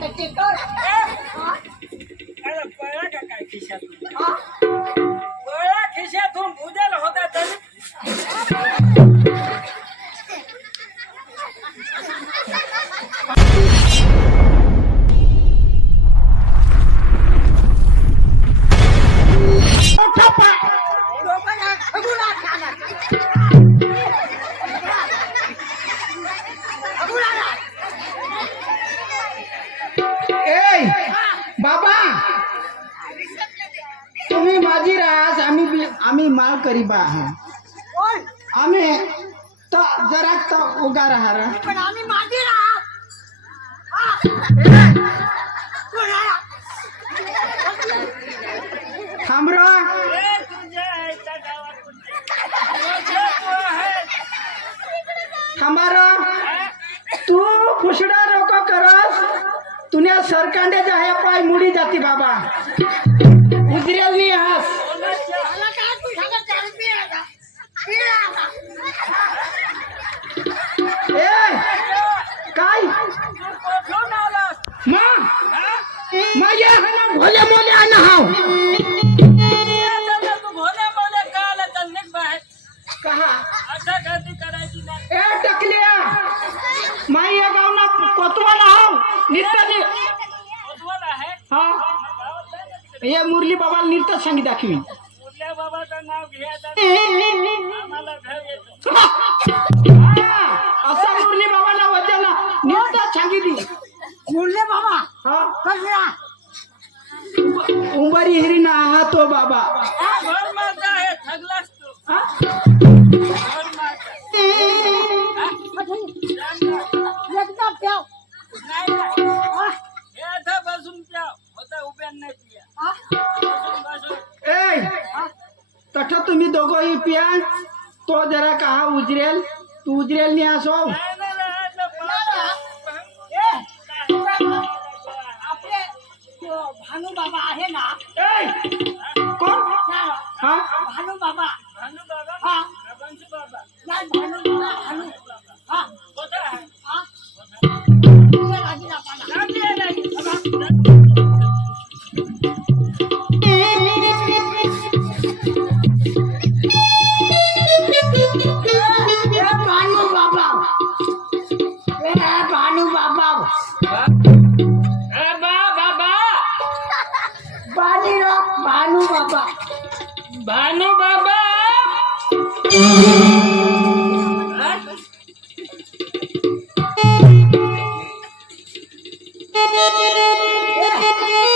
kecil tuh. Eh. Kalau bola bisa tuh. करीबा हा आम्ही त जरा त उगा राहा रा. पण आम्ही माझी राहा. थांब रा ए, तुझ्या आईच्या गावात तुझ्या तो फुसडा रोको करस. तुन्या सरकांड्याच्या ह्या पाय मुडी जाती बाबा. गर्दी करायची नाही. ए टकल्या! माई या कोतवाला नि- उज्ज्वल आहे. हा. हे मुरली बाबा नृत्य सांगी दाखवी. मुरल्या बाबाचं नाव घ्यायचं. आम्हाला घर येतो असा मुरली बाबाला वजना नृत्य सांगितली मुरले बाबा हा. कसला उंबरी हिरी ना हा तो बाबा. तुम्ही दोघंही पिया तो जरा कहा उजरेल तू उजरेल नी असो Vamos lá, gente. Yeah.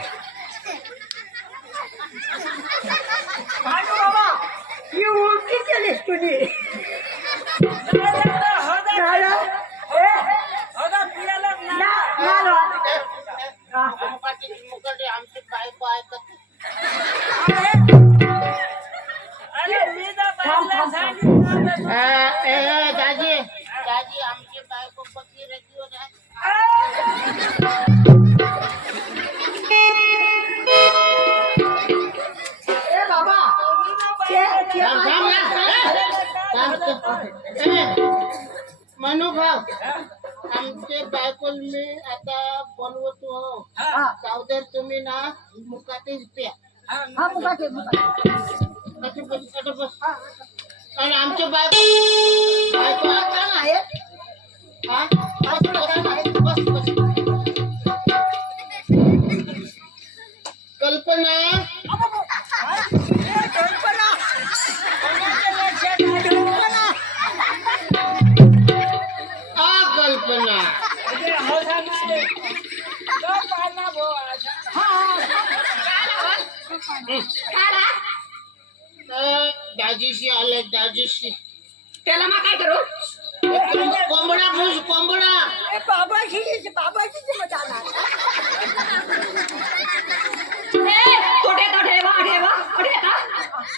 बोलवतो हो। हा, सावधर तुम्ही ना मुकातीच प्या हा, मुका ते मुका. कशी बस। कशी बस आणि आमचे बायको बायको आता काय बस बस बस बस। कल्पना दाजीशी आलं दाजीशी. त्याला मग काय करू? कोंबडा भुज कोंबडा. ए, बाबाशी बाबाशी मजा कुठे तो ठेवा ठेवा कुठे आता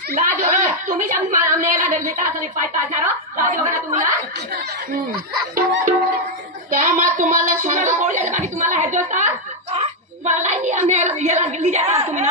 लाज वगैरे तुम्ही मेला निर्मिता असं पाय पाडणार लाज वगैरे तुम्ही ना त्या मा तुम्हाला तुम्हाला सांगा? कोण द्यायचं बाकी तुम्हाला ह्याचं असता వాళ్ళ అన్ని అన్నయ్య ఇలా గిల్లి చేస్తాను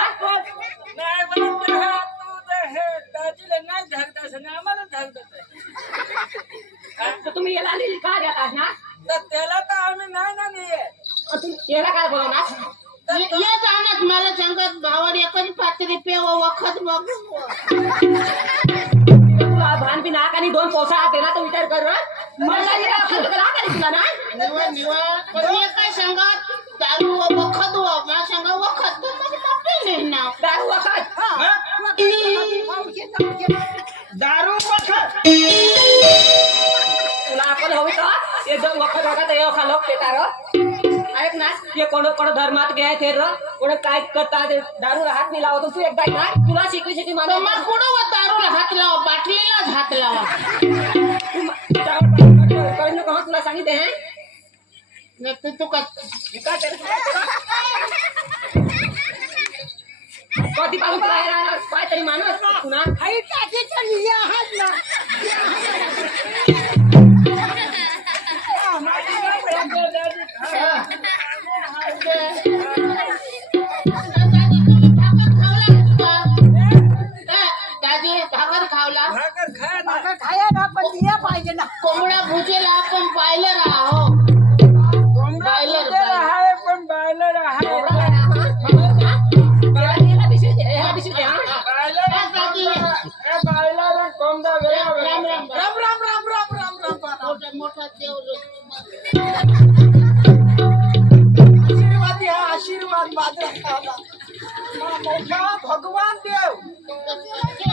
का एकदम वखत वखत हे खालो ते तार ऐक ना हे कोण कोण धर्मात घ्याय ते र? कोण काय करता ते दारू हात नाही लावतो. तू एकदा ना तुला शिकवी शिकवी मला मग व दारूला हात लावा? बाटलीलाच हात लावा. कळलं का? तुला सांगितले हे? तर तू काय कधी पाहून? काय तरी माणूस. पुन्हा राम राम राम राम राम राम राम राम मोठा मोठा आशीर्वाद द्या आशीर्वाद माझा मोठा भगवान देव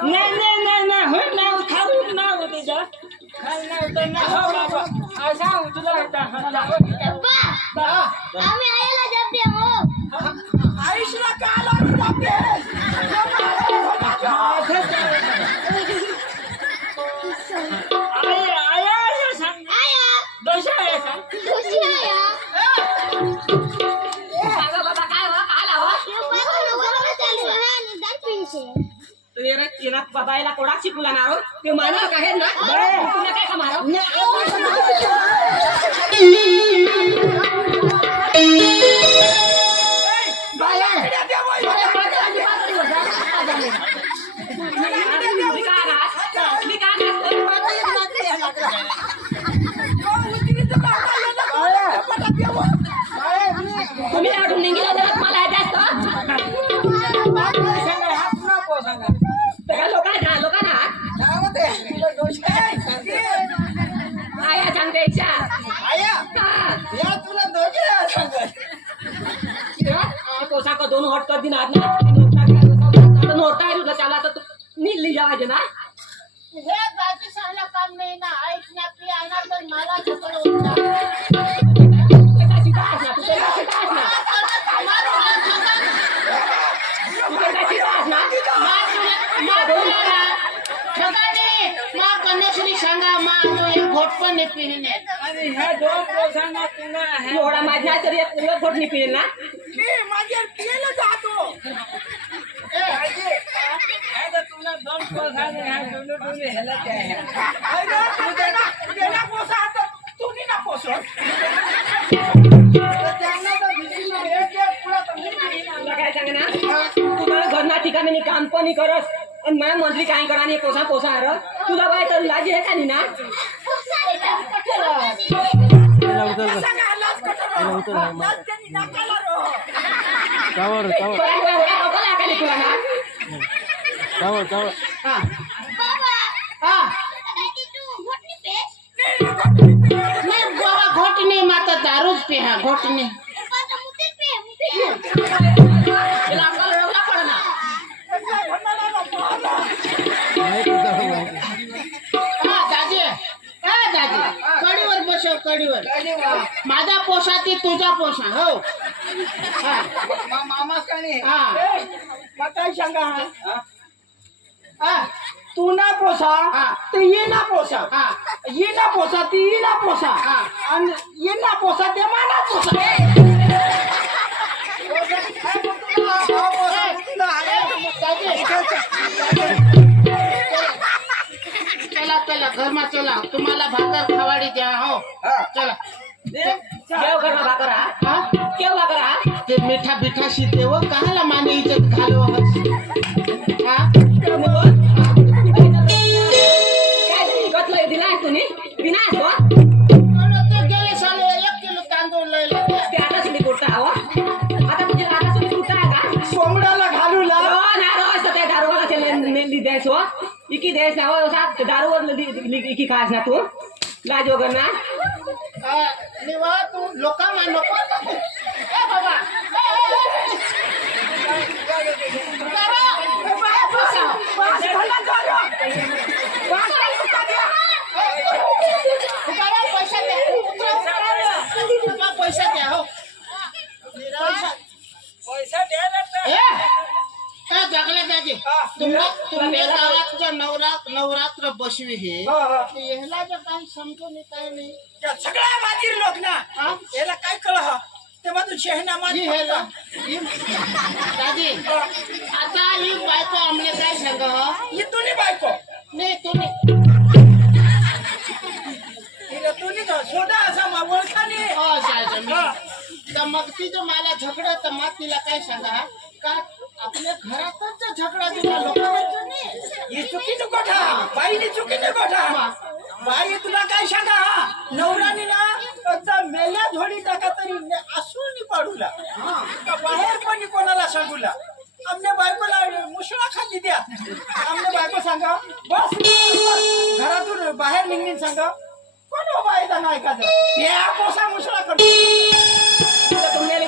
नाही नाही नाही नाही होय नाव खाऊन नाव तिचं खाल नाव तर हो, नाव हो बाबा आ, सांग तुला आता. आम्ही आईला जपते हो. आयुष्याला काल आम्ही जाते કહેલા કોડા શીખુલા નારો તે માનો કહે ના બળે તું કહે મારો. ના द्यायच्या आया तुला दोघे दोन हटकत दिन आज आणि ह्या दोन पोसांना पुन्हा ह्या एवढा माझ्या तरी एक एक फोट नाही पिळेल ना ह्या जर तुला दोन पोसाने ह्या डोले डोले ह्याला काय तुला काय सांगे ना तुला घરના ठिकाणी काम पण नाही करस आणि माझ्या मंत्री काय करा आणि पोसा पोसा हर तुला बाय तर लाजी आहे का नाही ना कावर. कावर नाही कावर कावर. हा. हा. नाही बाबा घोट नाही माता दारूच पे हा कडीवर माझा पोसा ती तुझा पोसा हो. हा. मामा हा. सांगा हा. हा. तू ना पोसा हा. ते ये ना पोसा हा. ये ना पोसा ते ये ना पोसा हा. आणि ये ना पोसा ते माना पोसा चला चला घरमा चला. तुम्हाला भाकर खवाडी द्या हो. चला. केव करणं भाकर हा? हा? केव भाकर हा? ते मिठा बिठा शिते व काहाला माने इज्जत घालव. इकी द्यायच ना हो सात दारूवर इकी खास ना तू लाज वगैरे ना निवा तू लोका मा नको ए नवरात्र नवरात्र बसवी हे. ह्याला जर काही समजून नाही काही नाही. सगळ्या माजीर लोक ना हा? याला काय कळ ते माझं शहना ही हे ना, ही- दादी आता ही बायको आमने काय सांग ही? तुनी बायको. नाही तुम्ही हिला तुनी सोडा असा मा ओळखाने हो साहेब मी- तर मग तिचं मला झगडं तर मग तिला काय सांगा का आपल्या घरातच जर झगडा दिला लोकांचा ही चुकीची गोठा बाईनी चुकीची गोठा. बाई तुला काय सांगा नवराने ना एकदा मेल्या धोडी टाका तरी असून पाडूला. बाहेर पण कोणाला सांगूला. आमने बायकोला मुसळा खाली द्या. आमने बायको सांगा बस घरातून बाहेर निघून सांगा. कोण हो नाही का या कोसा मुसळा करतो. तुम्हाला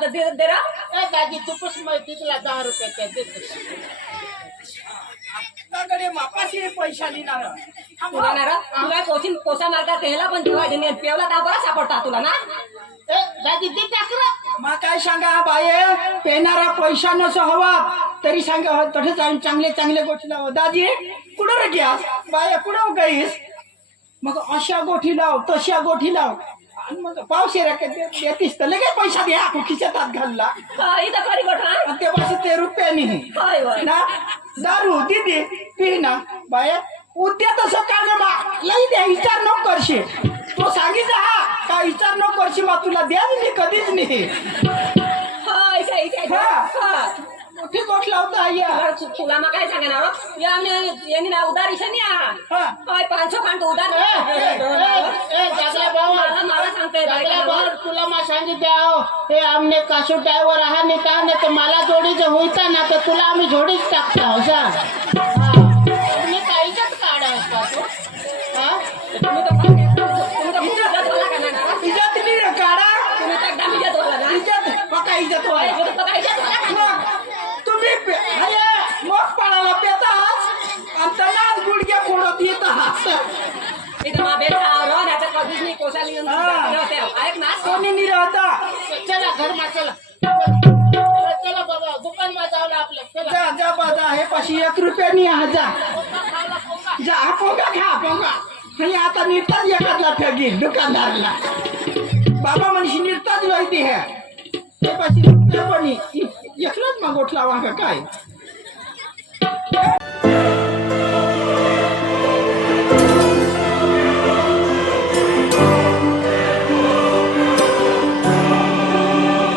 पैसा मागता तर दे दे रा. ए दाजी तू पुस मग तिथला दहा रुपयाच्या देतो कडे मापाशी पैसा लिहिणार तुला ना रा तुला पोसिन पोसा मारता त्याला पण जेव्हा देणे पेवला तर बरा सापडता तुला ना. ए दाजी ते टाकरा मग काय सांगा बाये पेनारा पैसा नसो हवा. तरी सांगा हो, चांगले चांगले गोष्टी लाव दाजी कुठं रे घ्या बाया कुठं गाईस मग अशा गोठी लाव तशा गोठी लाव आणि मग पावशेरा का दे- देतीस तर लगेच पैसा द्या खिशात हात घालला. हा, इथं खरी गोठा आणि ते पाचशे ते रुपयानी होय होय. ना दारू दिदी पी ना बाया उद्या तसं का ग बा. लई द्या विचार नको करशी तो सांगितलं हा का विचार नको करशी बा तुला द्या मी कधीच नाही. होय इथे हा. हा. मोठी गोठ लावता तुला- तु- तुला मग काय सांगणार हो? यांनी ना उधार इशे नाही आ. हा. होय, पाचशे पांट उधार ए, ए, ए, ए, जागला भाऊ. मला मला सांगते जागला भाऊ, तुला मा सांगितले आहो हे आमने कासू टायवर आहा नाही का नाही तर मला जोडीचं होईता ना तर तुला आम्ही जोडीच टाकता हो सांग येत आहात इथं मा बेटा रो नाही हा. होते. ऐक ना. कोणी नाही राहता. चला घर मा चला. चला चला बाबा दुकान मा जावलं आपलं चला. जा जा बाजा हे पाचशे एक रुपयानी हा जा. जा हा पोंगा खा पोंगा. आणि आता निघताच एखादला ठगी दुकानदारला. बाबा मनीषी निघताच माहिती हे. ते पाचशे रुपया पण एकलाच मग गोठला वांगा काय?